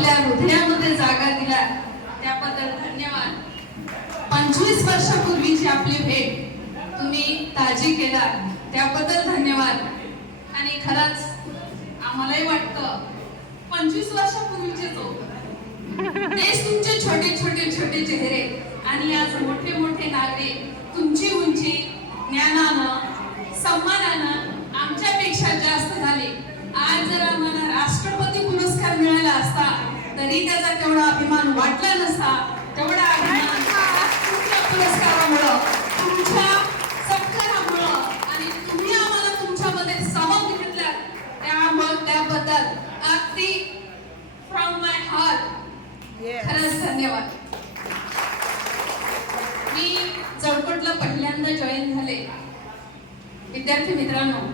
आपल्या हृदयामध्ये जागा दिला त्याबद्दल धन्यवाद. 25 वर्षापूर्वीची आपली भेट तुम्ही ताजी केला त्याबद्दल धन्यवाद. आणि खरंच आम्हालाही वाटतं 25 वर्षापूर्वीचे तो तेच तुमचे छोटे छोटे छोटे चेहरे आणि आज मोठे मोठे नागरिक, तुमची उंची ज्ञानानं सन्मानानं आमच्यापेक्षा जास्त झाली. आज जर आम्हाला राष्ट्रपती पुरस्कार मिळाला असता तरी त्याचा तेवढा अभिमान वाटला नसता. तेवढा अभिमान तुमच्या पुरस्कारामुळं, तुमच्या सत्कारामुळं आणि तुम्ही आम्हाला तुमच्यामध्ये सामावून घेतला त्याबद्दल अगदी फ्रॉम माय हार्ट खरंच धन्यवाद. मी जळकोटला पहिल्यांदा जॉईन झाले. विद्यार्थी मित्रांनो,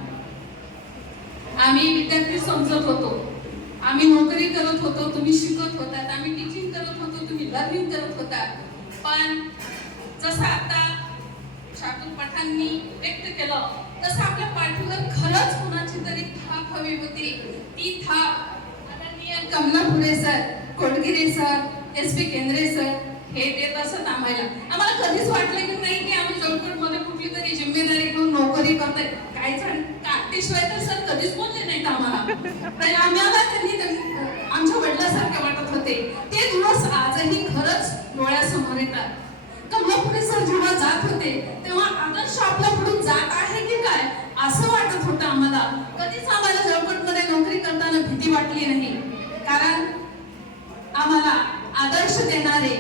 आम्ही विद्यार्थी समजत होतो, आम्ही नोकरी करत होतो, तुम्ही शिकत होतात, आम्ही टीचिंग करत होतो, तुम्ही लर्निंग करत होता. पण जसं आता शार्दूल पठाणांनी व्यक्त केलं तसं आपल्या पाठीवर खरंच कुणाची तरी थाप हवी होती. ती थाप आदरणीय कमलापुरे सर, कोडगिरे सर, SP केंद्रे सर हे देत असत आम्हाला. आम्हाला कधीच वाटलं की नाही की आम्ही जळकोटमध्ये कुठली तरी जिम्मेदारी घेऊन नोकरी करतोय. काही जण कागदीशिवाय तर सर कधीच बोलले नाहीत आम्हाला. तर आम्हाला त्यांनी आमच्या वडिलांसारखे वाटत होते. ते दिवस आजही खरंच डोळ्यासमोर येतात. कमलापुरे सर जेव्हा जात होते तेव्हा आदर्श आपल्या पुढून जात आहे की काय असं वाटत होतं आम्हाला. कधीच आम्हाला जळकोटमध्ये नोकरी करताना भीती वाटली नाही. कारण आम्हाला आदर्श देणारे,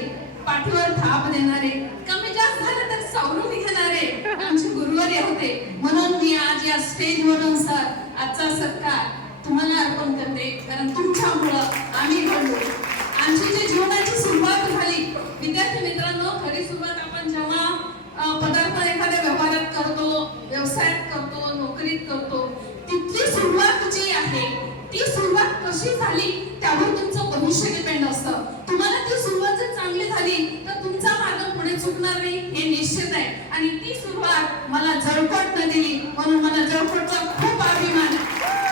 पाठीवर थाप देणारे, कमी जास्त झालं तर सावरून घेणारे आमचे गुरुवर्य होते. म्हणून मी आज या स्टेजवरून सर आजचा सत्कार तुम्हाला अर्पण करते. कारण तुमच्यामुळं आम्ही घडलो. आमची जी जीवनाची सुरुवात झाली विद्यार्थी मित्रांनो, खरी सुरुवात आपण जेव्हा पदार्पण एखाद्या व्यवहारात करतो, व्यवसायात करतो, नोकरीत करतो, तिथली सुरुवात जी आहे ती सुरुवात कशी झाली त्यावर तुमचं भविष्य डिपेंड असतं. तुम्हाला ती सुरुवात जर चांगली झाली तर तुमचा मार्ग पुढे चुकणार नाही हे निश्चित आहे. आणि ती सुरुवात मला जळकोटनं दिली म्हणून मला जळकोटचा खूप अभिमान आहे.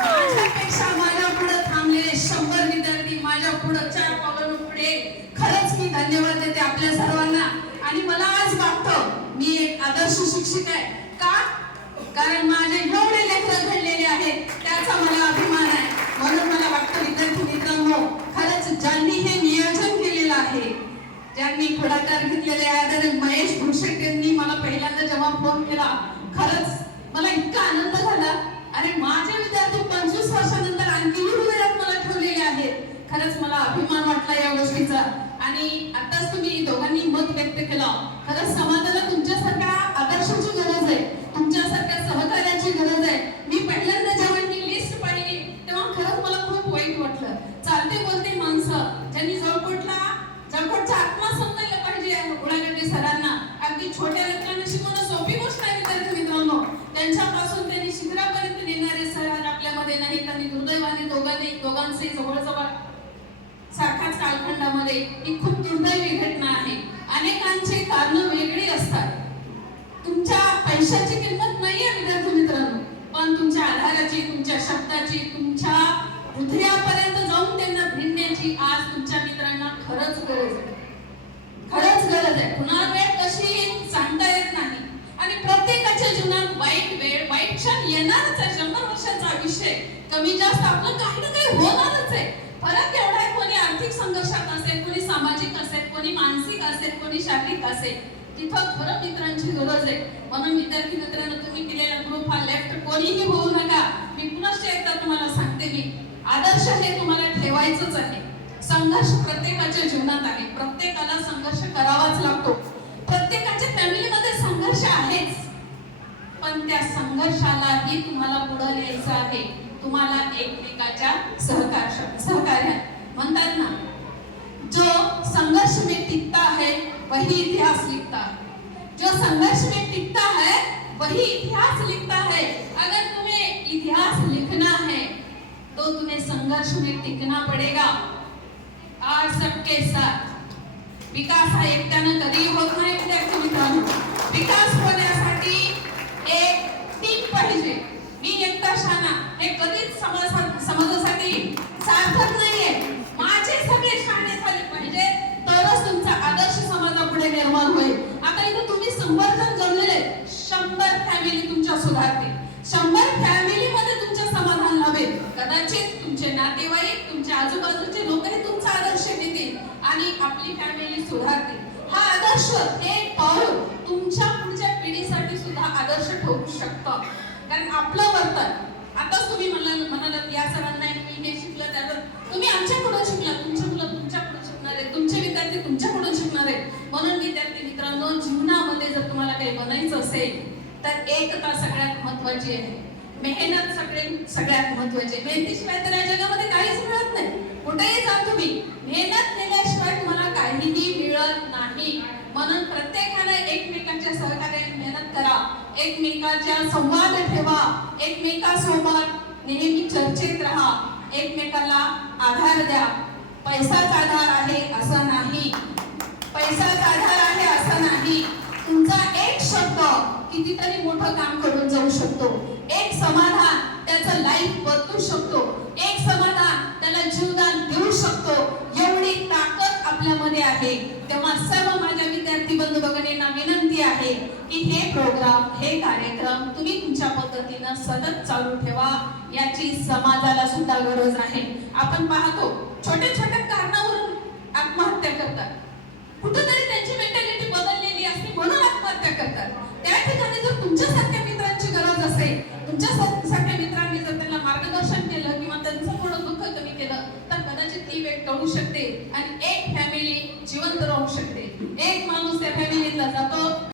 माझ्यापेक्षा माझ्या पुढे थांबलेले 100 विद्यार्थी, माझ्या पुढे 4 पावलं पुढे, खरंच मी धन्यवाद देते आपल्या सर्वांना. आणि मला आज वाटतं मी एक आदर्श शिक्षक आहे. का? कारण माझे एवढे लेकरं घडलेले आहेत त्याचा मला अभिमान आहे. म्हणून मला वाटतं विद्यार्थी मित्रांनो, खरंच ज्यांनी हे नियोजन केलेलं आहे, ज्यांनी पुढाकार घेतलेले आहे, आदरणीय महेश भूषक यांनी मला पहिल्यांदा जेव्हा फोन केला खरंच मला इतका आनंद झाला. अरे माझे विद्यार्थी 25 वर्षानंतर आणखी हृदयात मला ठेवलेले आहेत. खरंच मला अभिमान वाटला या गोष्टीचा. आणि आताच तुम्ही दोघांनी मत व्यक्त केलं. खरंच समाजाला तुमच्यासारख्या आदर्शाची गरज आहे, तुमच्यासारख्या सहकार्याची गरज आहे. मी पहिल्यांदा जेव्हा ही लिस्ट पाहिली तेव्हा खरंच मला खूप वाईट वाटलं. चालते बोलते माणसं ज्यांनी जळकोटचा आत्मा समजायला पाहिजे उडागड्डे सरांना. अगदी छोट्या लेकरांना शिकवणं सोपी गोष्ट आहे विद्यार्थी मित्रांनो. त्यांच्यापासून त्यांनी शिखरापर्यंत नेणारे सर आज आपल्यामध्ये नाहीत. आणि दुर्दैवाने दोघांचे जवळजवळ सारखाच कालखंडामध्ये ही खूप दुर्दैवी घटना आहे. अनेकांची कारणं वेगळी असतात. तुमच्या पैशाची किंमत नाहीये विद्यार्थी मित्रांनो, पण तुमच्या आधाराची, तुमच्या शब्दाची, तुमच्या हृदयापर्यंत जाऊन त्यांना भिडण्याची आज तुमच्या मित्रांना खरंच गरज आहे. खरंच गरज आहे. पुन्हा वेळ कशी सांगता येत नाही. आणि प्रत्येकाच्या जीवनात वाईट वेळ, वाईट क्षण येणारच आहे. 100 वर्षाचा आयुष्य कमी जास्त आपलं काही ना काही होणारच आहे. फरक एवढा आहे, कोणी आर्थिक संघर्षात असेल, कोणी सामाजिक असेल, कोणी मानसिक असेल, कोणी शारीरिक असेल. तिथं खरं मित्रांची गरज आहे. म्हणून विद्यार्थी मित्रांनो, तुम्ही केलेला ग्रुप हा लेफ्ट कोणीही होऊ नका. मी पुन्हा एकदा तुम्हाला सांगते की आदर्श हे तुम्हाला ठेवायचंच आहे. संघर्ष प्रत्येकाच्या जीवनात आहे. प्रत्येकाला संघर्ष करावाच लागतो. प्रत्येकाच्या फॅमिलीमध्ये संघर्ष आहेच. पण त्या संघर्षालाही तुम्हाला पुढे न्यायचं आहे. तुम्हाला एकमेकाच्या सहकार्य म्हणतात ना, जो संघर्ष में टिकता है वही इतिहास लिखता है. जो संघर्ष में टिकता है वही इतिहास लिखता है. अगर तुम्हें इतिहास लिखना है तो तुम्हें संघर्ष में टिकना पड़ेगा. आज सबके साथ विकास हा एकट्यानं कधी होत नाही विद्यार्थी मित्रांनो. विकास होण्यासाठी एक टीम पाहिजे. मी एकटा शाना हे कधीच समाजासाठी सार्थक नाहीये. माझे सगळे तुमच्या आजूबाजूचे लोकही तुमचा आदर्श घेतील आणि आपली फॅमिली सुधारतील. हा आदर्श हे पाऊल तुमच्या पुढच्या पिढीसाठी सुद्धा आदर्श ठरू शकतं. कारण आपलं वर्तन, आताच तुम्ही म्हणालात या सरांना मी हे शिकलं, त्यावर तुम्ही आमच्याकडून शिकला, तुमची मुलं तुमच्याकडून शिकणार आहेत, तुमचे विद्यार्थी तुमच्याकडून शिकणार आहेत. म्हणून विद्यार्थी मित्रांनो, जीवनामध्ये जर तुम्हाला काही बनायचं असेल तर एकता सगळ्यात महत्वाची आहे. मेहनत सगळ्यात महत्वाची आहे. मेहनतीशिवाय तर या जगामध्ये काहीच मिळत नाही. कुठेही जा तुम्ही, मेहनत केल्याशिवाय तुम्हाला काहीही मिळत नाही. म्हणून प्रत्येकाने एकमेकांच्या सहकार्याने मेहनत करा, एकमेकांच्या संवाद ठेवा, एकमेकांसोबत नेहमी चर्चेत राहा, एकमेकाला आधार द्या. पैसाच आधार आहे असं नाही, पैसाच आधार आहे असं नाही. तुमचा एक शब्द कितीतरी मोठं काम करून जाऊ शकतो. एक समाधान त्याचं लाईफ बदलू शकतो. एक समाधान त्याला जीवदान देऊ शकतो. एवढी ताकद आपल्यामध्ये आहे. तेव्हा सर्व माझ्या विद्यार्थी बंधू भगिनींना विनंती आहे की हे प्रोग्राम, हे कार्यक्रम तुम्ही तुमच्या पद्धतीनं सतत चालू ठेवा. याची समाजाला सुद्धा गरज आहे. आपण पाहतो छोट्या छोट्या कारणावरून आत्महत्या करतात. कुठेतरी त्यांची मेंटॅलिटी बदललेली असते म्हणून आत्महत्या करतात. त्या ठिकाणी जर तुमच्यासारख्या मित्रांची गरज असेल, तुमच्यासारख्या मित्रांनी जर त्यांना मार्गदर्शन केलं किंवा त्यांचं थोडं दुःख कमी केलं तर कदाचित ती वेळ टळू शकते आणि एक